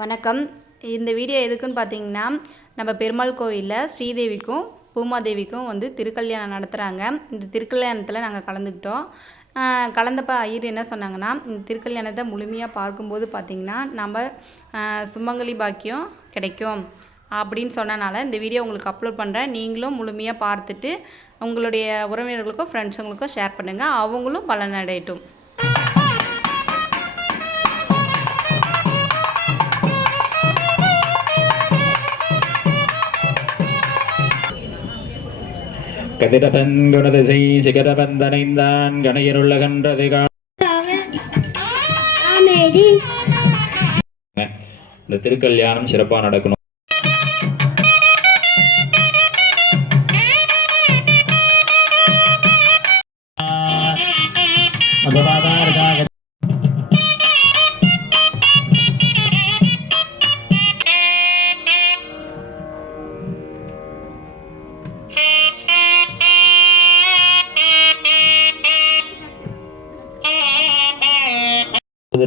வணக்கம். இந்த வீடியோ எதுக்குன்னு பார்த்தீங்கன்னா நம்ம பெருமாள் கோயிலில் ஸ்ரீதேவிக்கும் பூமாதேவிக்கும் வந்து திருக்கல்யாணம் நடத்துகிறாங்க இந்த திருக்கல்யாணத்தில் நாங்கள் கலந்துக்கிட்டோம். கலந்தப்ப ஐயர் என்ன சொன்னாங்கன்னா இந்த திருக்கல்யாணத்தை முழுமையாக பார்க்கும்போது பார்த்திங்கன்னா நம்ம சுமங்கலி பாக்கியம் கிடைக்கும் அப்படின்னு சொன்னனால இந்த வீடியோ உங்களுக்கு அப்லோட் பண்ணுறேன் நீங்களும் முழுமையாக பார்த்துட்டு உங்களுடைய உறவினர்களுக்கும் ஃப்ரெண்ட்ஸுங்களுக்கும் ஷேர் பண்ணுங்கள் அவங்களும் பலனடையட்டும். கதிரதன் குணதிசை சிகரபந்தனைந்தான் கணையருள்ள கன்றது ஆமேடி. இந்த திருக்கல்யாணம் சிறப்பா நடக்கணும்.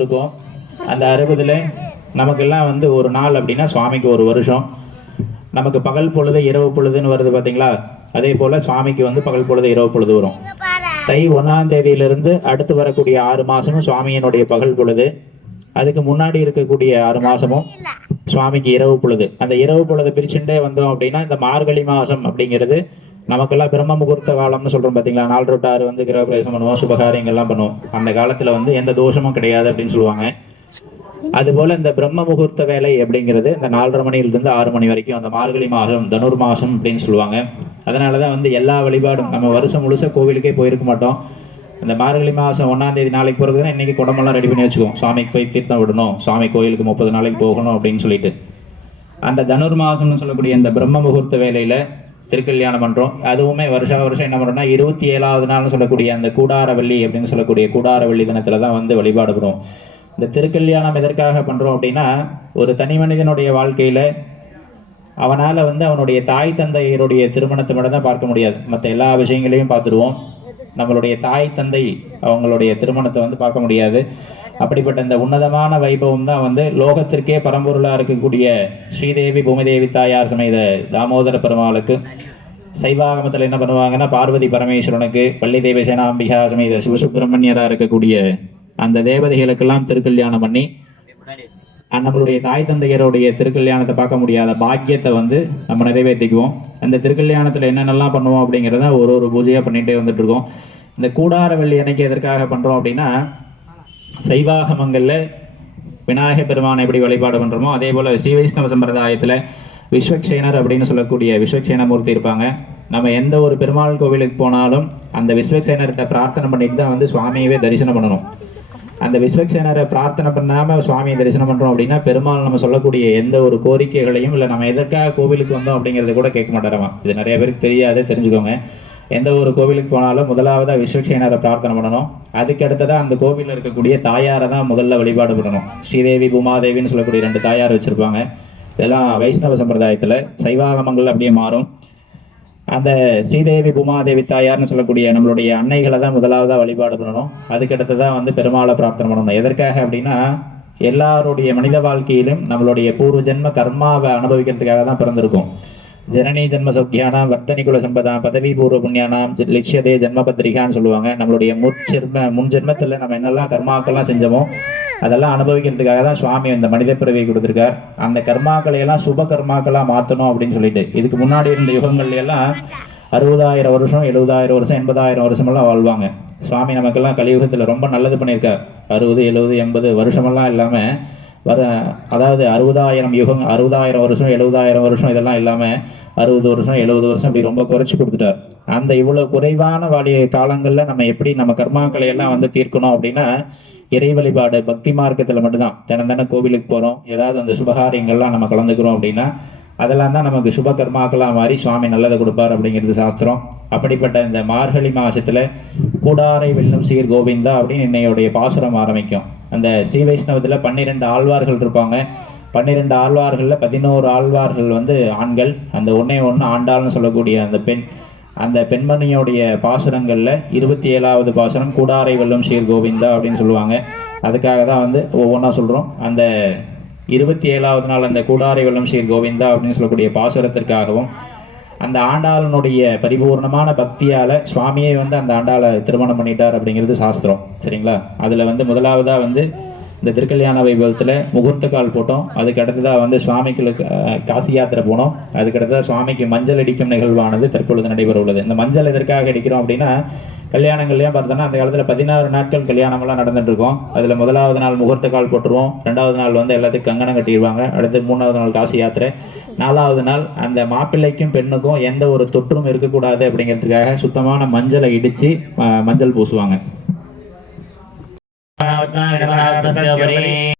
இருக்கும் அந்த அறுபதுல நமக்கெல்லாம் வந்து ஒரு நாள் அப்படின்னா சுவாமிக்கு ஒரு வருஷம். நமக்கு பகல் பொழுது இரவு பொழுதுன்னு வருது பாத்தீங்களா? அதே போல சுவாமிக்கு வந்து பகல் பொழுது இரவு பொழுது வரும். தை ஒன்னாம் தேதியிலிருந்து அடுத்து வரக்கூடிய ஆறு மாசமும் சுவாமியினுடைய பகல் பொழுது. அதுக்கு முன்னாடி இருக்கக்கூடிய ஆறு மாசமும் சுவாமிக்கு இரவு பொழுது. அந்த இரவு பொழுது பிரிச்சுட்டே வந்தோம் அப்படின்னா இந்த மார்கழி மாசம் அப்படிங்கிறது நமக்கெல்லாம் பிரம்ம முகூர்த்த காலம்னு சொல்றோம் பாத்தீங்களா? நாலு ரொட்டு ஆறு வந்து கிரகப்பிரவேசம் பண்ணுவோம் சுபகாரியங்கள்லாம் பண்ணுவோம். அந்த காலத்துல வந்து எந்த தோஷமும் கிடையாது அப்படின்னு சொல்லுவாங்க. அதுபோல இந்த பிரம்ம முகூர்த்த வேலை அப்படிங்கிறது இந்த நாலரை மணியிலிருந்து ஆறு மணி வரைக்கும் அந்த மார்கழி மாசம் தனுர் மாசம் அப்படின்னு சொல்லுவாங்க. அதனாலதான் வந்து எல்லா வழிபாடும் நம்ம வருஷம் முழுச கோவிலுக்கே போயிருக்க மாட்டோம். இந்த மார்கழி மாதம் ஒன்றாந்தேதி நாளைக்கு போறதுன்னா இன்றைக்கி குடமெல்லாம் ரெடி பண்ணி வச்சுக்குவோம். சுவாமிக்கு போய் தீர்த்தம் விடணும். சுவாமி கோயிலுக்கு முப்பது நாளைக்கு போகணும் அப்படின்னு சொல்லிட்டு. அந்த தனுர் மாசம்னு சொல்லக்கூடிய இந்த பிரம்ம முகூர்த்த வேலையில் திருக்கல்யாணம் பண்ணுறோம் அதுவுமே வருஷா வருஷம் என்ன பண்ணுறோம்னா இருபத்தி ஏழாவது நாள்னு சொல்லக்கூடிய அந்த கூடாரவள்ளி அப்படின்னு சொல்லக்கூடிய கூடாரவள்ளி தினத்தில் தான் வந்து வழிபாடுகிறோம் இந்த திருக்கல்யாணம் எதற்காக பண்ணுறோம் அப்படின்னா ஒரு தனி மனிதனுடைய வாழ்க்கையில் அவனால் வந்து அவனுடைய தாய் தந்தையருடைய திருமணத்தை மட்டும் தான் பார்க்க முடியாது. மற்ற எல்லா விஷயங்களையும் பார்த்துடுவோம். நம்மளுடைய தாய் தந்தை அவங்களுடைய திருமணத்தை வந்து பார்க்க முடியாது. அப்படிப்பட்ட இந்த உன்னதமான வைபவம் தான் வந்து லோகத்திற்கே பரம்பொருளாக இருக்கக்கூடிய ஸ்ரீதேவி பூமிதேவி தாயார் சமேத தாமோதர பெருமாளுக்கு. சைவாகமத்தில் என்ன பண்ணுவாங்கன்னா பார்வதி பரமேஸ்வரனுக்கு பள்ளி தேவி சேனாம்பிகா சமேத சிவசுப்பிரமணியராக இருக்கக்கூடிய அந்த தேவதைகளுக்கெல்லாம் திருக்கல்யாணம் பண்ணி நம்மளுடைய தாய் தந்தையருடைய திருக்கல்யாணத்தை பார்க்க முடியாத பாக்கியத்தை வந்து நம்ம நிறைவேற்றிக்குவோம். அந்த திருக்கல்யாணத்தில் என்னென்னலாம் பண்ணுவோம் அப்படிங்கிறத ஒரு ஒரு பூஜையாக பண்ணிகிட்டே வந்துட்டு இருக்கோம். இந்த கூடார வெள்ளி அன்னைக்கு எதற்காக பண்ணுறோம் அப்படின்னா சைவாகமங்களில் விநாயக பெருமானை எப்படி வழிபாடு பண்ணுறோமோ அதே போல் ஸ்ரீ வைஷ்ணவ சம்பிரதாயத்தில் விஸ்வக்ஷேனர் அப்படின்னு சொல்லக்கூடிய விஸ்வக்ஷேனமூர்த்தி இருப்பாங்க. நம்ம எந்த ஒரு பெருமாள் கோவிலுக்கு போனாலும் அந்த விஸ்வக்சேனர்கிட்ட பிரார்த்தனை பண்ணிட்டு தான் வந்து சுவாமியவே தரிசனம் பண்ணணும். அந்த விஸ்வக்சேனரை பிரார்த்தனை பண்ணாம சுவாமியை தரிசனம் பண்றோம் அப்படின்னா பெருமாள் நம்ம சொல்லக்கூடிய எந்த ஒரு கோரிக்கைகளையும் இல்லை நம்ம எதற்காக கோவிலுக்கு வந்தோம் அப்படிங்கறத கூட கேட்க மாட்டேறவன் இது நிறைய பேருக்கு தெரியாது தெரிஞ்சுக்கோங்க. எந்த ஒரு கோவிலுக்கு போனாலும் முதலாவதா விஸ்வக்சேனரை பிரார்த்தனை பண்ணணும். அதுக்கு அடுத்ததாக அந்த கோவிலில் இருக்கக்கூடிய தாயாரை தான் முதல்ல வழிபாடு பண்ணணும். ஸ்ரீதேவி பூமாதேவின்னு சொல்லக்கூடிய ரெண்டு தாயார் வச்சிருப்பாங்க. இதெல்லாம் வைஷ்ணவ சம்பிரதாயத்தில் சைவாகமங்கள் அப்படியே மாறும். அந்த ஸ்ரீதேவி பூமாதேவி தாயார்னு சொல்லக்கூடிய நம்மளுடைய அன்னைகளை தான் முதலாவதா வழிபாடு பண்ணணும். அதுக்கடுத்து தான் வந்து பெருமாளை பிரார்த்தனை பண்ணணும். எதற்காக அப்படின்னா எல்லாருடைய மனித வாழ்க்கையிலும் நம்மளுடைய பூர்வ ஜென்ம கர்மாவை அனுபவிக்கிறதுக்காக தான் பிறந்திருக்கும். ஜனனி ஜென்ம சௌக்கியானாம் வர்த்தனி குல சம்பதாம் பதவி பூர்வ புண்ணியானாம் லிஷ்யதே ஜென்ம பத்திரிகான்னு சொல்லுவாங்க. நம்மளுடைய முற்ஜென்ம முன் ஜென்மத்தில் நம்ம என்னெல்லாம் கர்மாக்கள்லாம் செஞ்சோமோ அதெல்லாம் அனுபவிக்கிறதுக்காக தான் சுவாமி இந்த மனித பிறவியை கொடுத்துருக்கார். அந்த கர்மாக்களை எல்லாம் சுப கர்மாக்களாக மாற்றணும் அப்படின்னு சொல்லிட்டு இதுக்கு முன்னாடி இருந்த யுகங்கள்ல எல்லாம் அறுபதாயிரம் வருஷம் எழுபதாயிரம் வருஷம் எண்பதாயிரம் வருஷமெல்லாம் வாழ்வாங்க. சுவாமி நமக்கெல்லாம் கலியுகத்தில் ரொம்ப நல்லது பண்ணியிருக்கார். அறுபது எழுபது எண்பது வருஷமெல்லாம் இல்லாமல் வர அதாவது அறுபதாயிரம் யுகம் அறுபதாயிரம் வருஷம் எழுபதாயிரம் வருஷம் இதெல்லாம் இல்லாமல் அறுபது வருஷம் எழுபது வருஷம் அப்படி ரொம்ப குறைச்சி கொடுத்துட்டார். அந்த இவ்வளோ குறைவான வாழிய காலங்களில் நம்ம எப்படி நம்ம கர்மாக்களை எல்லாம் வந்து தீர்க்கணும் அப்படின்னா இறை வழிபாடு பக்தி மார்க்கத்தில் மட்டும்தான். தினம் தினம் கோவிலுக்கு போகிறோம் ஏதாவது அந்த சுபகாரியங்கள்லாம் நம்ம கலந்துக்கிறோம் அப்படின்னா அதெல்லாம் தான் நமக்கு சுப கர்மாக்களா மாறி சுவாமி நல்லதை கொடுப்பார் அப்படிங்கிறது சாஸ்திரம். அப்படிப்பட்ட இந்த மார்கழி மாதத்தில் கூடாரை வெல்லும் சீர் கோவிந்தா அப்படின்னு என்னையுடைய பாசுரம் ஆரம்பிக்கும். அந்த ஸ்ரீ வைஷ்ணவத்தில் பன்னிரெண்டு ஆழ்வார்கள் இருப்பாங்க. பன்னிரெண்டு ஆழ்வார்களில் பதினோரு ஆழ்வார்கள் வந்து ஆண்கள். அந்த ஒன்றே ஒன்று ஆண்டாள்னு சொல்லக்கூடிய அந்த பெண் அந்த பெண்மணியோடைய பாசுரங்களில் இருபத்தி ஏழாவது பாசுரம் கூடாரை வெல்லும் சீர் கோவிந்தா அப்படின்னு சொல்லுவாங்க. அதுக்காக தான் வந்து ஒவ்வொன்றா சொல்கிறோம் அந்த இருபத்தி ஏழாவது நாள் அந்த கூடாரை வெள்ளம் ஸ்ரீ கோவிந்தா அப்படின்னு சொல்லக்கூடிய பாசுரத்திற்காகவும் அந்த ஆண்டாளனுடைய பரிபூர்ணமான பக்தியால சுவாமியே வந்து அந்த ஆண்டாளை திருமணம் பண்ணிட்டார் அப்படிங்கிறது சாஸ்திரம் சரிங்களா? அதுல வந்து முதலாவதா வந்து இந்த திருக்கல்யாண வைபவத்தில் முகூர்த்த கால் போட்டோம். அதுக்கு அடுத்ததாக வந்து சுவாமிகளுக்கு காசி யாத்திரை போனோம். அதுக்கு அடுத்ததாக சுவாமிக்கு மஞ்சள் அடிக்கும் நிகழ்வானது தற்பொழுது நடைபெற உள்ளது. இந்த மஞ்சள் எதற்காக அடிக்கிறோம் அப்படின்னா கல்யாணங்கள்லையும் பார்த்தோன்னா அந்த காலத்தில் பதினாறு நாட்கள் கல்யாணமெல்லாம் நடந்துட்டு அதில் முதலாவது நாள் முகூர்த்த கால் போட்டுருவோம். ரெண்டாவது நாள் வந்து எல்லாத்துக்கும் கங்கணம் கட்டிடுவாங்க. அடுத்து மூணாவது நாள் காசி யாத்திரை. நாலாவது நாள் அந்த மாப்பிள்ளைக்கும் பெண்ணுக்கும் எந்த ஒரு தொற்றும் இருக்கக்கூடாது அப்படிங்கிறதுக்காக சுத்தமான மஞ்சளை இடித்து மஞ்சள் பூசுவாங்க. कर्णाटकमहात्मस्य उपरि